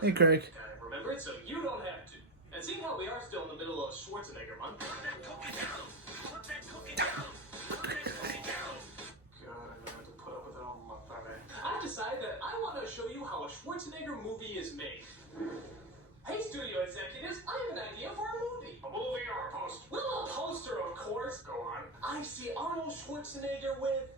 Hey, Critic. Remember it so you don't have to. And seeing how we are still in the middle of Schwarzenegger month. Put that cookie down. Put that cookie down. Put that cookie down. God, I'm gonna have to put up with it all month, alright? I've decided that I want to show you how a Schwarzenegger movie is made. Hey, studio executives, I have an idea for a movie. A movie or a poster? Well, a poster, of course. Go on. I see Arnold Schwarzenegger with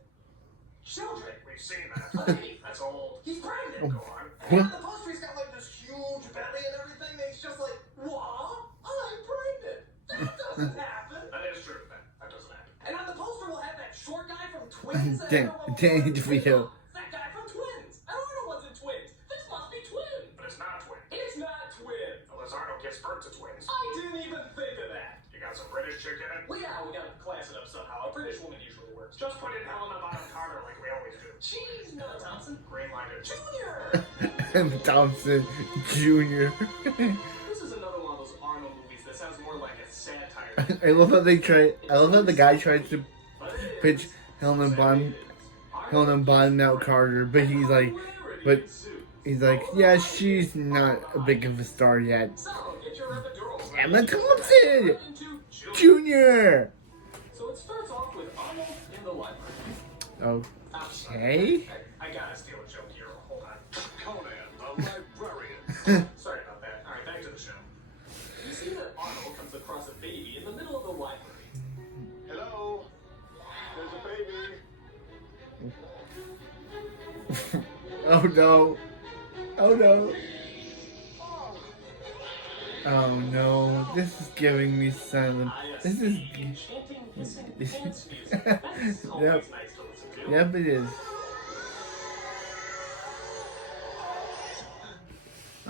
children. We've seen that. A baby. That's old. He's pregnant. Go on. And on the poster, he's got like this huge belly and everything. And he's just like, "What? I'm pregnant." That doesn't happen. That is true. That doesn't happen. And on the poster, we'll have that short guy from Twins. Dang, DeVito. That guy from Twins. And Arnold wasn't Twins. This must be Twins. But it's not Twins. It's not Twins. Unless Arnold gives birth to twins. I didn't even think of that. You got some British chick in it? Well, yeah, we gotta class it up somehow. A British woman usually works. Just put in Helena Bonham Carter like we always do. Jeez, Emma Thompson. Green-lighted. Junior! Emma Thompson Jr. This is another one of those Arnold movies that sounds more like a satire. I love how the guy tries to pitch Helena Bonham Carter, but he's like, yeah, she's not a big of a star yet. Emma Thompson Jr. So it starts off with Arnold in the library. Okay. I gotta steal a joke here. Hold on. Conan, the librarian. Sorry about that. All right, back to the show. You see that Arnold comes across a baby in the middle of the library. Hello. There's a baby. Oh no. Oh no. Oh no. This is giving me silence. This is. Yep. Yep, it is.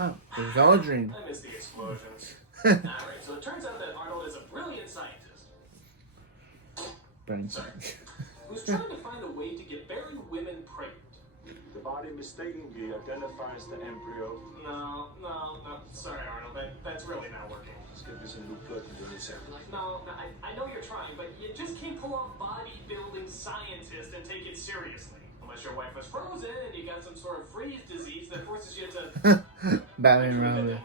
Oh, it was all a dream. I miss the explosions. Alright, so it turns out that Arnold is a brilliant scientist. Sorry. Who's trying to find a way to get barren women pregnant. The body mistakenly identifies the embryo. No. Sorry, Arnold. That's really not working. Let's get this a new plug into this area. No, I know you're trying, but you just can't pull off bodybuilding scientist and take it seriously. Unless your wife was frozen and you got some sort of freeze disease that forces you to... Batman around it.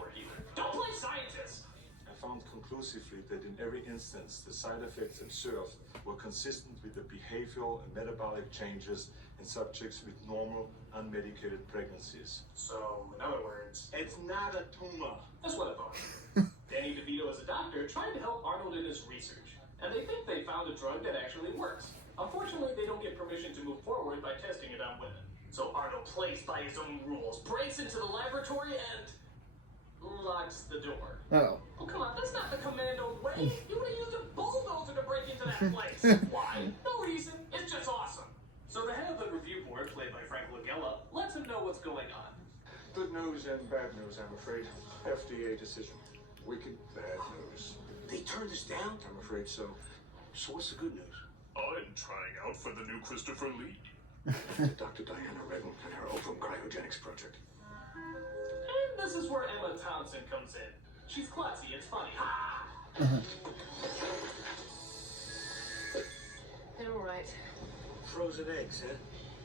Don't play scientist! I found conclusively that in every instance, the side effects observed were consistent with the behavioral and metabolic changes in subjects with normal, unmedicated pregnancies. So, in other words, it's not a tumor. That's what I thought. Danny DeVito is a doctor trying to help Arnold in his research, and they think they found a drug that actually works. Unfortunately, they don't get permission to move forward by testing it on women. So Arnold plays by his own rules, breaks into the laboratory, and locks the door. Oh. Oh, come on, that's not the commando way. You would have used a bulldozer to break into that place. Why? No reason. It's just awesome. So the head of the review board, played by Frank Langella, lets him know what's going on. Good news and bad news, I'm afraid. FDA decision. Wicked bad news. They turned us down? I'm afraid so. So what's the good news? I'm trying out for the new Christopher Lee. Dr. Diana Redden and her Open Cryogenics project. And this is where Emma Thompson comes in. She's klutzy, it's funny. Ha! They're all right. Frozen eggs, huh?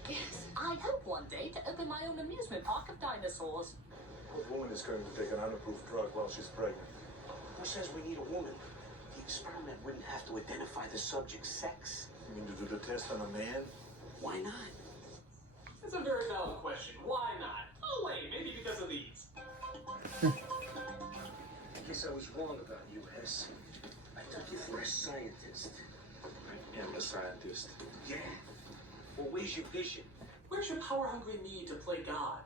Yes. I hope one day to open my own amusement park of dinosaurs. What woman is going to take an unapproved drug while she's pregnant? Who says we need a woman? The experiment wouldn't have to identify the subject's sex. You mean to do the test on a man? Why not? It's a very valid question. Why not? Oh, wait, maybe because of these. I guess I was wrong about you, Hess. I took you for a scientist. I am a scientist. Yeah? Well, where's your vision? Where's your power-hungry need to play God?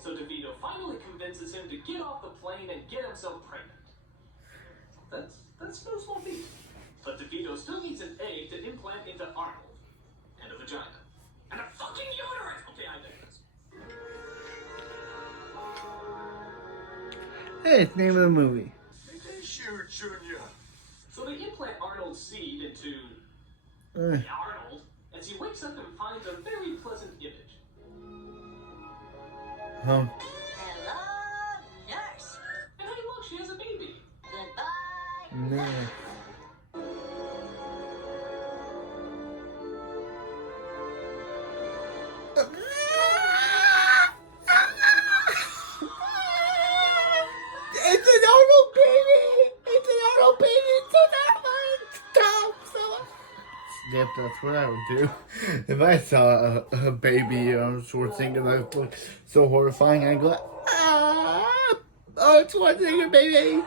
So DeVito finally convinces him to get off the plane and get himself pregnant. That's no small feat. But DeVito still needs an egg to implant into Arnold. And a vagina. And a fucking uterus! Okay, I digress. Hey, it's the name of the movie. Sure, Junior. So they implant Arnold's seed into Arnold as he wakes up and finds a very pleasant image. Hello, nurse. And hey, look, she has a baby. Goodbye. No. that's what I would do. If I saw a baby Schwarzenegger that looked so horrifying, I'd go, ah! Oh, it's Schwarzenegger, baby!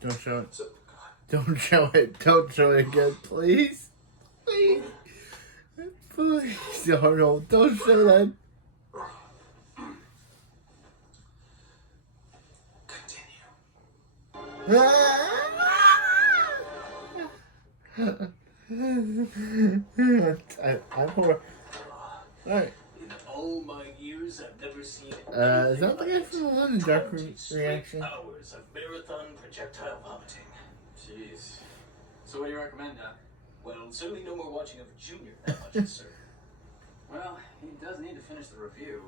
Don't show it. Don't show it. Don't show it again, please. Please. Please, Arnold. Don't show that. I'm horrified. Alright. In all my years, I've never seen it. Is that the guy from the London Dark Reaction? Hours of marathon projectile vomiting. Jeez. So what do you recommend, Doc? Well, certainly no more watching of Junior that much, sir. Well, he does need to finish the review.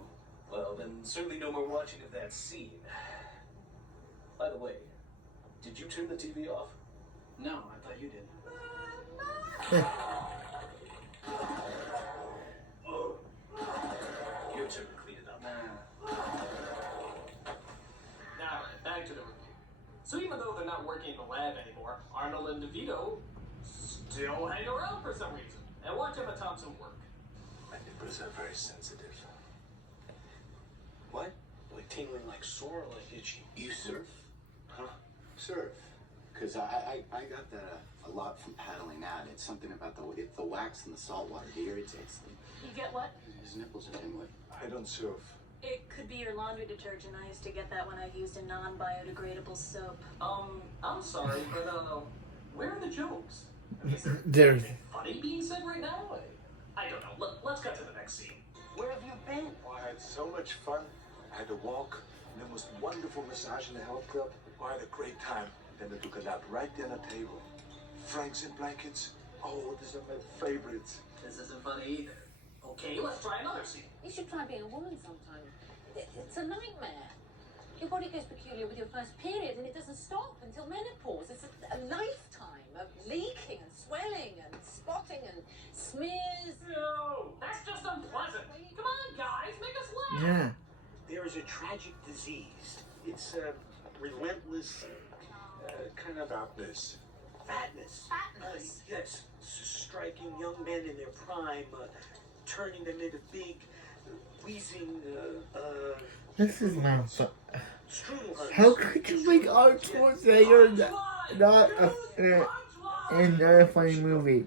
Well, then certainly no more watching of that scene. By the way, did you turn the TV off? No, I thought you did. Your turn to clean it up. Now, back to the review. So even though they're not working in the lab anymore, Arnold and DeVito still hang around for some reason and watch Emma Thompson work. My nipples are very sensitive. What? Like tingling like sore, like itchy. You surf? Huh? Surf. Because I got that a lot from paddling out. It's something about the wax in the salt water. It irritates them. You get what? His nipples are tingling. I don't surf. It could be your laundry detergent. I used to get that when I used a non-biodegradable soap. I'm sorry, but where are the jokes? There's. Is it funny being said right now? I don't know. Let's cut to the next scene. Where have you been? Oh, I had so much fun. I had a walk, and the most wonderful massage in the health club. Oh, I had a great time. Then I took a nap right there on the table. Franks and blankets. Oh, these are my favorites. This isn't funny either. Okay, let's try another scene. You should try being a woman sometime. It's a nightmare. Your body goes peculiar with your first period and it doesn't stop until menopause. It's a lifetime of leaking and swelling and spotting and smears. No, that's just unpleasant. Come on, guys, make us laugh. Yeah. There is a tragic disease. It's a relentless kind of Fatness. fatness. Fatness. Yes, striking young men in their prime, turning them into big, wheezing, This is not fun. strudel hunters. How could you make Arnold Schwarzenegger not in a funny movie?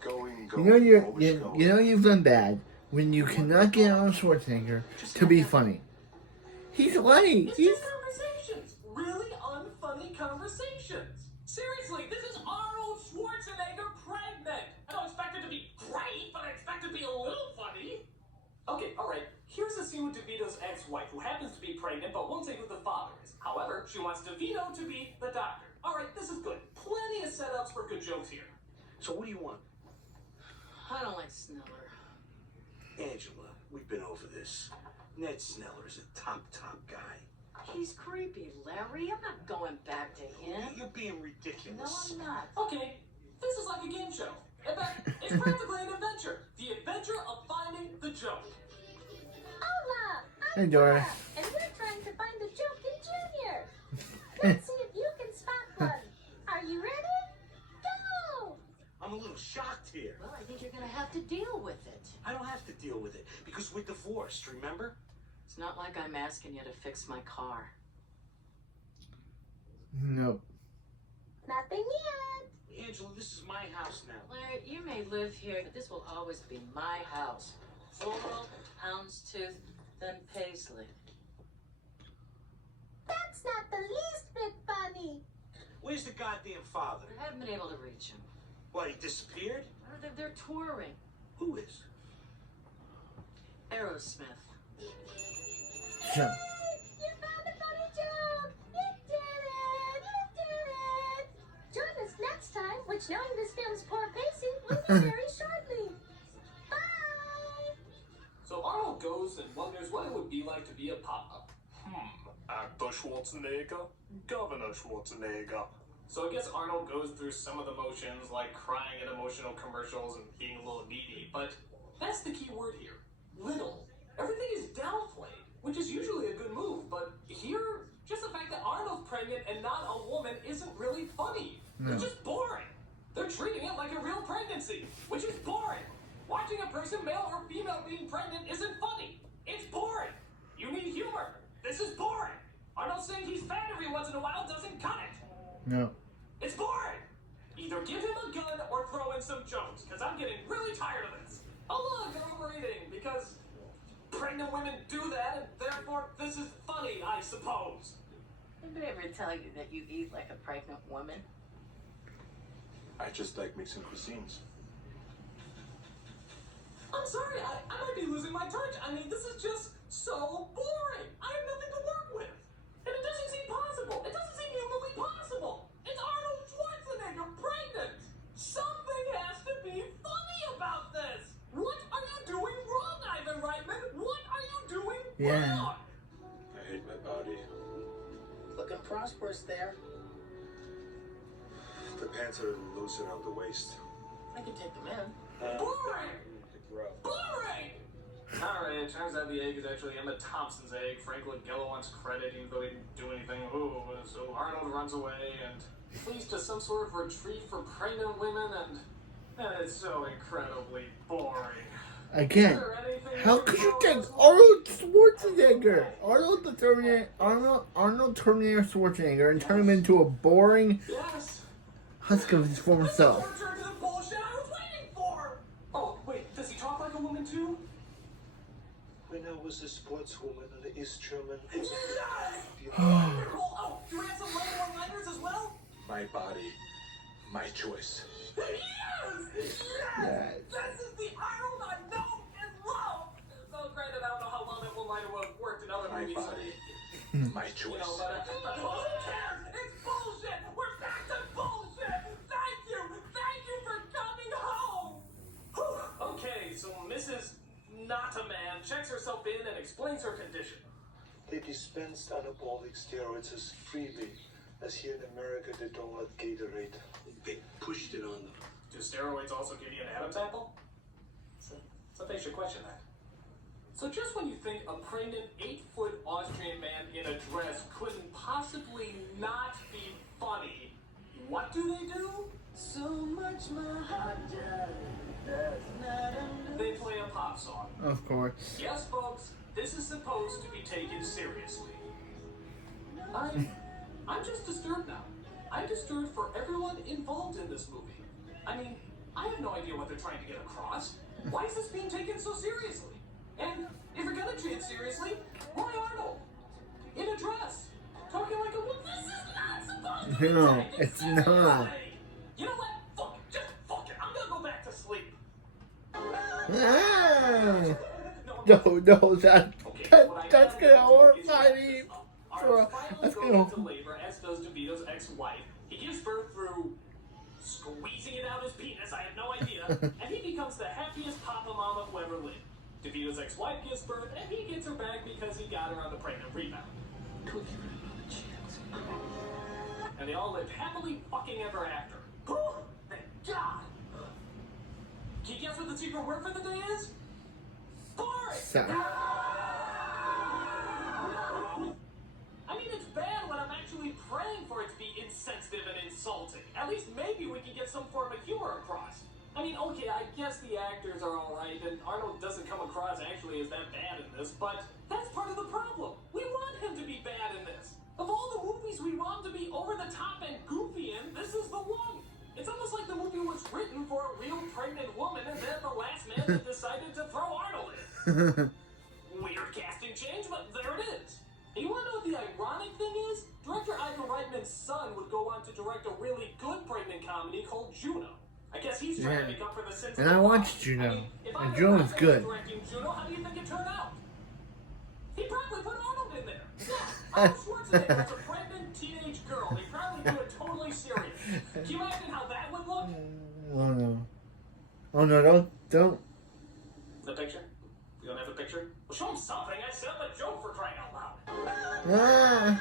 Going, You know you've done bad when you cannot get Arnold Schwarzenegger to be funny. He's funny. It's He's just conversations. Really unfunny conversations. Seriously, this is Arnold Schwarzenegger pregnant. I don't expect it to be great, but I expect it to be a little funny. Okay, alright. Here's a scene with DeVito's ex-wife, who happens to be pregnant but won't say who the father is. However, she wants DeVito to be the doctor. Alright, this is good. Plenty of setups for good jokes here. So what do you want? I don't like Sneller. Angela, we've been over this. Ned Sneller is a top guy. He's creepy, Larry. I'm not going back to him. You're being No, ridiculous. I'm not. Okay, this is like a game show. In fact, it's practically an adventure. The adventure of finding the joke. Hola! Hey, Dora. And we're trying to find the joke in Junior. Let's see if you can spot one. Are you ready? Go! I'm a little shocked here. Well, I think you're going to have to deal with it. I don't have to deal with it because we're divorced, remember? It's not like I'm asking you to fix my car. nope. Nothing yet. Angela, this is my house now. Larry, you may live here, but this will always be my house. Floral, houndstooth, then Paisley. That's not the least bit funny. Where's the goddamn father? I haven't been able to reach him. What, he disappeared? They're touring. Who is? Aerosmith. Jump. You found a funny joke. You did it. You did it. Join us next time, which knowing this film's poor pacing will be very shortly. Bye. So Arnold goes and wonders what it would be like to be a pop-up. no Schwarzenegger, Governor Schwarzenegger. So I guess Arnold goes through some of the motions, like crying in emotional commercials and being a little needy, but that's the key word here. Little. Everything is downplayed, which is usually a good move, but here, just the fact that Arnold's pregnant and not a woman isn't really funny. No. It's just boring. They're treating it like a real pregnancy, which is boring. Watching a person, male or female, being pregnant isn't funny. It's boring. You need humor. This is boring. Arnold saying he's fat every once in a while doesn't cut it. No. It's boring. Either give him a gun or throw in some jokes, because I'm getting really tired of this. Oh look, they're overeating, because pregnant women do that, and therefore this is funny, I suppose. Did I ever tell you that you eat like a pregnant woman? I just like mixing cuisines. I'm sorry, I might be losing my touch. I mean, this is just so boring. I have nothing to work with. And it doesn't seem possible. It doesn't seem humanly possible. It's Arnold Schwarzenegger pregnant. Something has to be funny about this. What are you doing wrong, Ivan Reitman? What are you doing wrong? I hate my body. Looking prosperous there. The pants are loose around the waist. I can take them in. Boring! Boring! Alright, it turns out the egg is actually Emma Thompson's egg. Frank Langella wants credit even though he didn't do anything. Ooh, so Arnold runs away and flees to some sort of retreat for pregnant women, and it's so incredibly boring. Again, Is there anything how you could you know take is- Arnold Schwarzenegger, Arnold Terminator Schwarzenegger, and turn him into a boring Yes! husk of his former This is self? the return to the bullshit I was waiting for! Oh, wait, does he talk like a woman too? When I was a sportswoman in the East German. Yes! Oh, do we have some one-liners as well? My body, my choice. Yes! Yes! Yes. This is the Arnold I know and love! So granted, I don't know how long that one-liner would have worked in other My movies. body, my You choice. know, but who cares? It's bullshit! We're back to bullshit! Thank you! Thank you for coming home! Whew. Okay, so Mrs. Not a Man checks herself in and explains her condition. They dispensed anabolic steroids as freely as here in America they don't let Gatorade. They pushed it on them. Do steroids also give you an Adam's apple? So they should question that. So just when you think a pregnant 8-foot Austrian man in a dress couldn't possibly not be funny, what do? So much my heart does not They play a pop song. Of course. Yes, folks, this is supposed to be taken seriously. I'm just disturbed now. I'm disturbed for everyone involved in this movie. I mean, I have no idea what they're trying to get across. Why is this being taken so seriously? And if you're gonna take it seriously, why Arnold? In a dress. Talking like a woman. This is not supposed to be No, taken it's seriously. not. You know what? Fuck it. Just fuck it. I'm gonna go back to sleep. Ah! No, No, that's gonna horrify me. Arnold That's finally gonna. goes into labor, as does DeVito's ex-wife. He gives birth through squeezing it out his penis, I have no idea, and he becomes the happiest papa mama who ever lived. DeVito's ex-wife gives birth, and he gets her back because he got her on the pregnant rebound. And they all lived happily fucking ever after. Whew, thank God! Can you guess what the secret word for the day is? Boring! Sorry. I mean, it's bad when I'm actually praying for it to be insensitive and insulting. At least maybe we can get some form of humor across. I mean, okay, I guess the actors are alright, and Arnold doesn't come across actually as that bad in this, but that's part of the problem. We want him to be bad in this. Of all the movies we want him to be over the top and goofy in, this is the one. It's almost like the movie was written for a real pregnant woman, and then the last man that decided to throw Arnold in. Weird casting change, but there it is. And you want to know what the ironic thing is? Director Ivan Reitman's son would go on to direct a really good pregnant comedy called Juno. I guess he's trying to make up for the sins of And I the watched father. Juno, I mean, if and Ivan Juno was Reitman good. directing Juno, how do you think it turned out? He probably put Arnold in there. Yeah, Arnold Schwarzenegger as a pregnant teenage girl. They probably do it totally serious. Can you imagine how that would look? Oh no. Oh no, don't. The picture? You don't have a picture? Well, show him something. I set up a joke for crying out loud. Ah!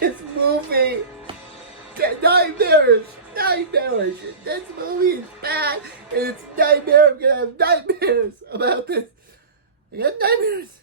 This movie, nightmares. This movie is bad, and it's nightmare. I'm gonna have nightmares about this. I got nightmares.